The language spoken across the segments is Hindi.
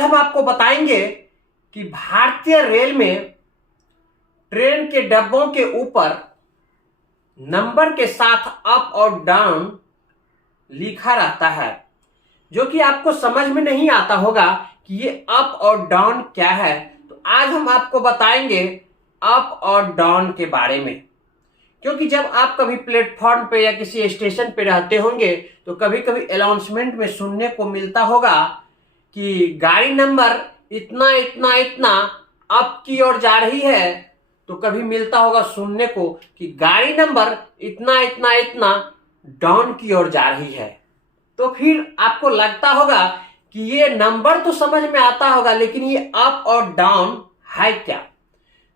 आज हम आपको बताएंगे कि भारतीय रेल में ट्रेन के डब्बों के ऊपर नंबर के साथ अप और डाउन लिखा रहता है, जो कि आपको समझ में नहीं आता होगा कि ये अप और डाउन क्या है। तो आज हम आपको बताएंगे अप और डाउन के बारे में, क्योंकि जब आप कभी प्लेटफॉर्म पे या किसी स्टेशन पे रहते होंगे तो कभी कभी अनाउंसमेंट में सुनने को मिलता होगा कि गाड़ी नंबर इतना इतना इतना अप की ओर जा रही है, तो कभी मिलता होगा सुनने को कि गाड़ी नंबर इतना इतना इतना डाउन की ओर जा रही है। तो फिर आपको लगता होगा कि ये नंबर तो समझ में आता होगा, लेकिन ये अप और डाउन है क्या।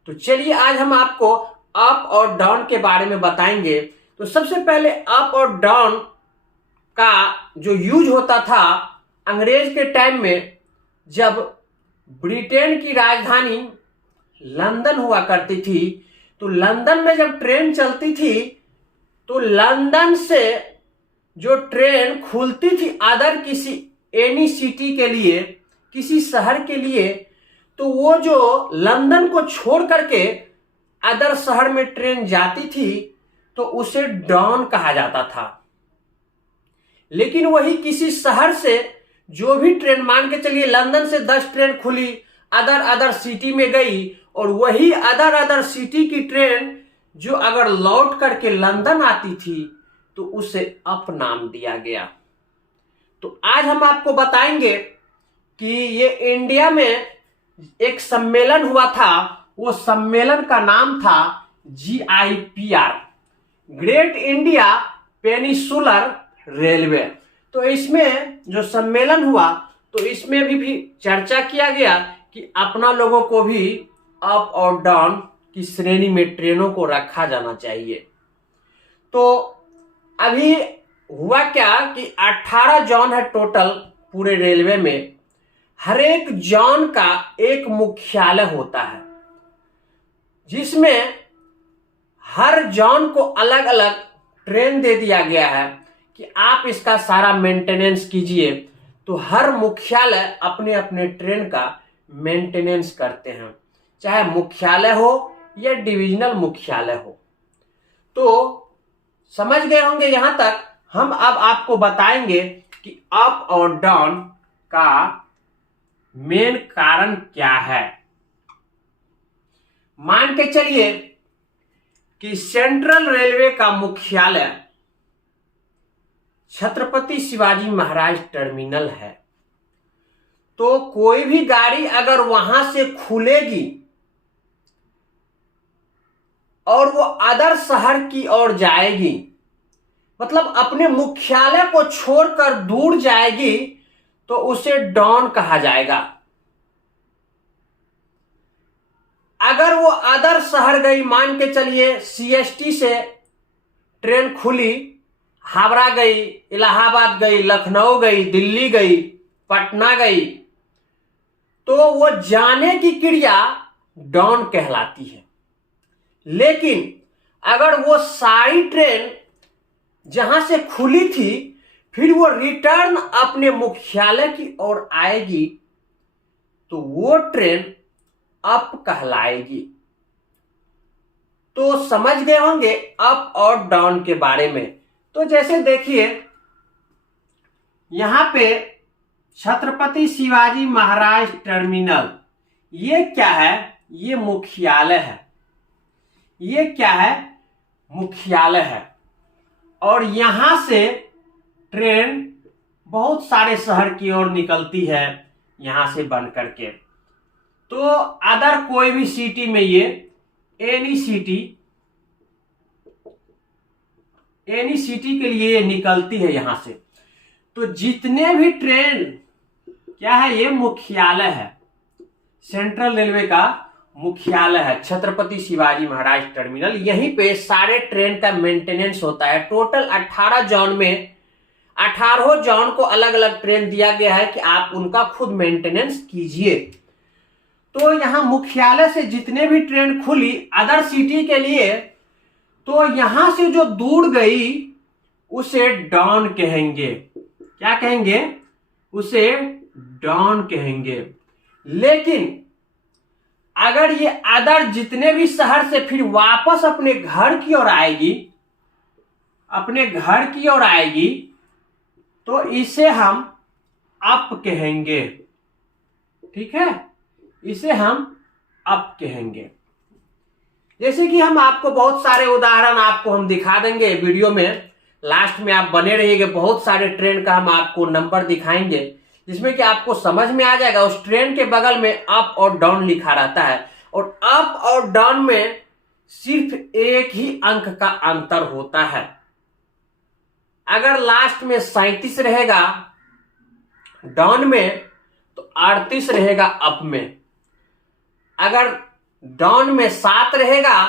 तो चलिए आज हम आपको अप और डाउन के बारे में बताएंगे। तो सबसे पहले अप और डाउन का जो यूज होता था अंग्रेज के टाइम में, जब ब्रिटेन की राजधानी लंदन हुआ करती थी, तो लंदन में जब ट्रेन चलती थी तो लंदन से जो ट्रेन खुलती थी अदर किसी एनी सिटी के लिए, किसी शहर के लिए, तो वो जो लंदन को छोड़ करके अदर शहर में ट्रेन जाती थी तो उसे डाउन कहा जाता था। लेकिन वही किसी शहर से जो भी ट्रेन, मान के चलिए लंदन से 10 ट्रेन खुली, अदर सिटी में गई, और वही अदर सिटी की ट्रेन जो अगर लौट करके लंदन आती थी तो उसे अप नाम दिया गया। तो आज हम आपको बताएंगे कि ये इंडिया में एक सम्मेलन हुआ था, वो सम्मेलन का नाम था GIPR, great India peninsular railway. तो इसमें जो सम्मेलन हुआ तो इसमें भी चर्चा किया गया कि अपना लोगों को भी अप और डाउन की श्रेणी में ट्रेनों को रखा जाना चाहिए। तो अभी हुआ क्या कि 18 जोन है टोटल पूरे रेलवे में। हर एक जोन का एक मुख्यालय होता है, जिसमें हर जोन को अलग अलग ट्रेन दे दिया गया है कि आप इसका सारा मेंटेनेंस कीजिए। तो हर मुख्यालय अपने अपने ट्रेन का मेंटेनेंस करते हैं, चाहे मुख्यालय हो या डिविजनल मुख्यालय हो। तो समझ गए होंगे यहां तक। हम अब आपको बताएंगे कि अप और डाउन का मेन कारण क्या है। मान के चलिए कि सेंट्रल रेलवे का मुख्यालय छत्रपति शिवाजी महाराज टर्मिनल है, तो कोई भी गाड़ी अगर वहां से खुलेगी और वो अदर शहर की ओर जाएगी, मतलब अपने मुख्यालय को छोड़कर दूर जाएगी, तो उसे डाउन कहा जाएगा। अगर वो अदर शहर गई, मान के चलिए CST से ट्रेन खुली, हावड़ा गई, इलाहाबाद गई, लखनऊ गई, दिल्ली गई, पटना गई, तो वो जाने की क्रिया डाउन कहलाती है। लेकिन अगर वो सारी ट्रेन जहां से खुली थी फिर वो रिटर्न अपने मुख्यालय की ओर आएगी, तो वो ट्रेन अप कहलाएगी। तो समझ गए होंगे अप और डाउन के बारे में। तो जैसे देखिए यहां पे छत्रपति शिवाजी महाराज टर्मिनल, ये क्या है? ये मुख्यालय है। ये क्या है? मुख्यालय है। और यहां से ट्रेन बहुत सारे शहर की ओर निकलती है यहां से बन करके। तो अदर कोई भी सिटी में ये एनी सिटी के लिए निकलती है यहां से। तो जितने भी ट्रेन क्या है, ये मुख्यालय है, सेंट्रल रेलवे का मुख्यालय है छत्रपति शिवाजी महाराज टर्मिनल। यहीं पे सारे ट्रेन का मेंटेनेंस होता है। टोटल 18 जोन में 18 जोन को अलग अलग ट्रेन दिया गया है कि आप उनका खुद मेंटेनेंस कीजिए। तो यहां मुख्यालय से जितने भी ट्रेन खुली अदर सिटी के लिए, तो यहां से जो दूर गई उसे डाउन कहेंगे। क्या कहेंगे? उसे डाउन कहेंगे। लेकिन अगर ये अदर जितने भी शहर से फिर वापस अपने घर की ओर आएगी, तो इसे हम अप कहेंगे। ठीक है, इसे हम अप कहेंगे। जैसे कि हम आपको बहुत सारे उदाहरण आपको हम दिखा देंगे वीडियो में, लास्ट में आप बने रहिएगा। बहुत सारे ट्रेन का हम आपको नंबर दिखाएंगे जिसमें कि आपको समझ में आ जाएगा। उस ट्रेन के बगल में अप और डाउन लिखा रहता है, और अप और डाउन में सिर्फ एक ही अंक का अंतर होता है। अगर लास्ट में 37 रहेगा डाउन में, तो 38 रहेगा अप में। अगर डाउन में 7 रहेगा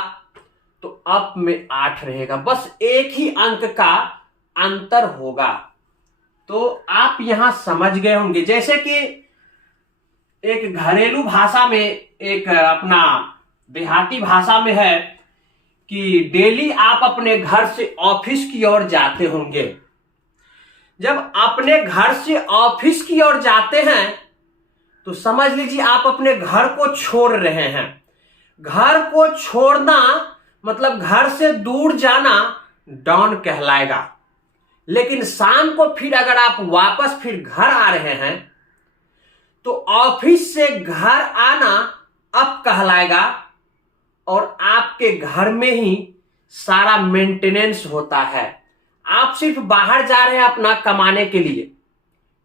तो अप में 8 रहेगा। बस एक ही अंक का अंतर होगा। तो आप यहां समझ गए होंगे। जैसे कि एक घरेलू भाषा में, एक अपना देहाती भाषा में है कि डेली आप अपने घर से ऑफिस की ओर जाते होंगे। जब अपने घर से ऑफिस की ओर जाते हैं तो समझ लीजिए आप अपने घर को छोड़ रहे हैं। घर को छोड़ना मतलब घर से दूर जाना डाउन कहलाएगा। लेकिन शाम को फिर अगर आप वापस फिर घर आ रहे हैं तो ऑफिस से घर आना अप कहलाएगा, और आपके घर में ही सारा मेंटेनेंस होता है। आप सिर्फ बाहर जा रहे हैं अपना कमाने के लिए,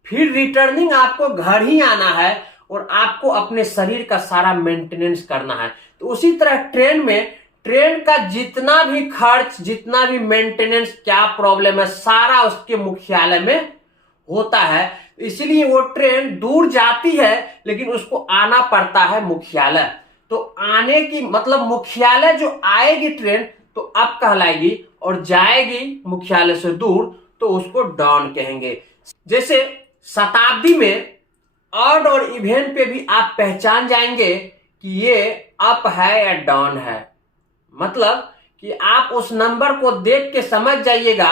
फिर रिटर्निंग आपको घर ही आना है और आपको अपने शरीर का सारा मेंटेनेंस करना है। तो उसी तरह ट्रेन का जितना भी खर्च, जितना भी मेंटेनेंस, क्या प्रॉब्लम है, सारा उसके मुख्यालय में होता है। इसलिए वो ट्रेन दूर जाती है लेकिन उसको आना पड़ता है मुख्यालय। तो आने की मतलब मुख्यालय जो आएगी ट्रेन तो अप कहलाएगी, और जाएगी मुख्यालय से दूर तो उसको डाउन कहेंगे। जैसे शताब्दी में ऑड और इवेन पे भी आप पहचान जाएंगे कि ये अप है या डाउन है। मतलब कि आप उस नंबर को देख के समझ जाइएगा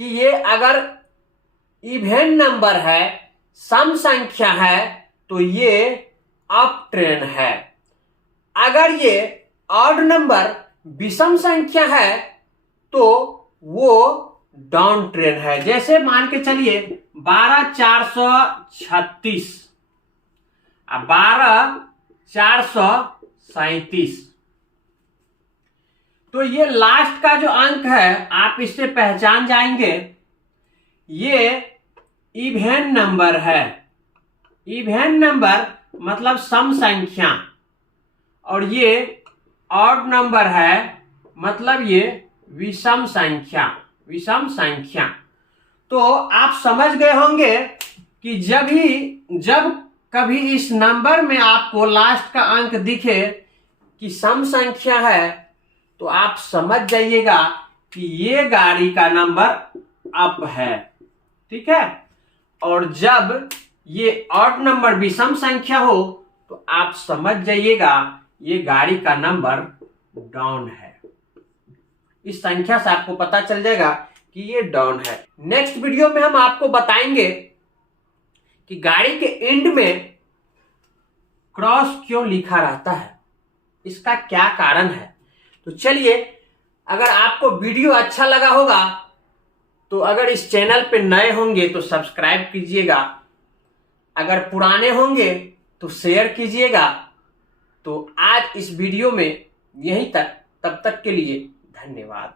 कि ये अगर इवेन नंबर है, सम संख्या है, तो ये अप ट्रेन है। अगर ये ऑड नंबर विषम संख्या है तो वो डाउन ट्रेन है। जैसे मान के चलिए 12,436 और 12,437, तो ये लास्ट का जो अंक है आप इससे पहचान जाएंगे ये इवेन नंबर है। इवेन नंबर मतलब सम संख्या, और ये ऑड नंबर है मतलब ये विषम संख्या। तो आप समझ गए होंगे कि जब कभी इस नंबर में आपको लास्ट का अंक दिखे कि सम संख्या है तो आप समझ जाइएगा कि ये गाड़ी का नंबर अप है। ठीक है, और जब ये ऑड नंबर विषम संख्या हो तो आप समझ जाइएगा ये गाड़ी का नंबर डाउन है। इस संख्या से आपको पता चल जाएगा कि ये डाउन है। नेक्स्ट वीडियो में हम आपको बताएंगे कि गाड़ी के एंड में क्रॉस क्यों लिखा रहता है, इसका क्या कारण है। तो चलिए, अगर आपको वीडियो अच्छा लगा होगा तो अगर इस चैनल पे नए होंगे तो सब्सक्राइब कीजिएगा, अगर पुराने होंगे तो शेयर कीजिएगा। तो आज इस वीडियो में यहीं तक, तब तक के लिए धन्यवाद।